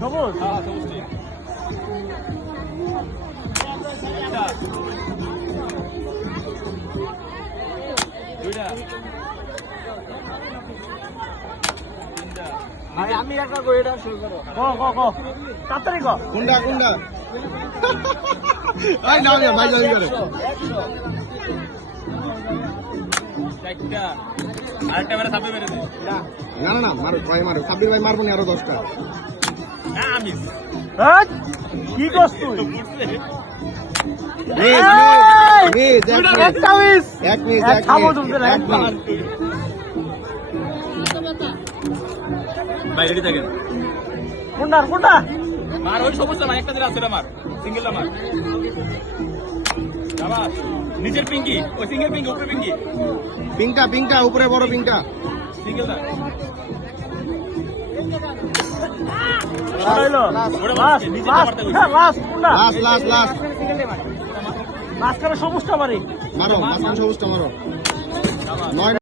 সবুজ আমি একটা করে এটা শুরু করো তাড়াতাড়ি ক কুন্ডা কুন্ডা ভাই না ভাই জয় করে আরেকটা মেরে সামনে মেরে দে না না না মারো ভাই মারো সাব্বির ভাই মারবো নি আরো 10টা না আমি কি করছ তুই একটা মিস এক মিনিট খাবো তুমি ভাই রেডি থাকেন কোনটা মার ওই সমস্যা ভাই একটা দিন আছে মার সিঙ্গেলটা মার আবার নিচের পিঙ্কি ওই সিঙ্গেল পিঙ্কি উপরে পিঙ্কি পিঙ্কা পিঙ্কা উপরে বড় পিঙ্কা সিঙ্গেলটা লাস্ট লাস্ট লাস্ট মাঝখানে সবুজটা মারি মারো মাঝখানে সবুজটা মারো 9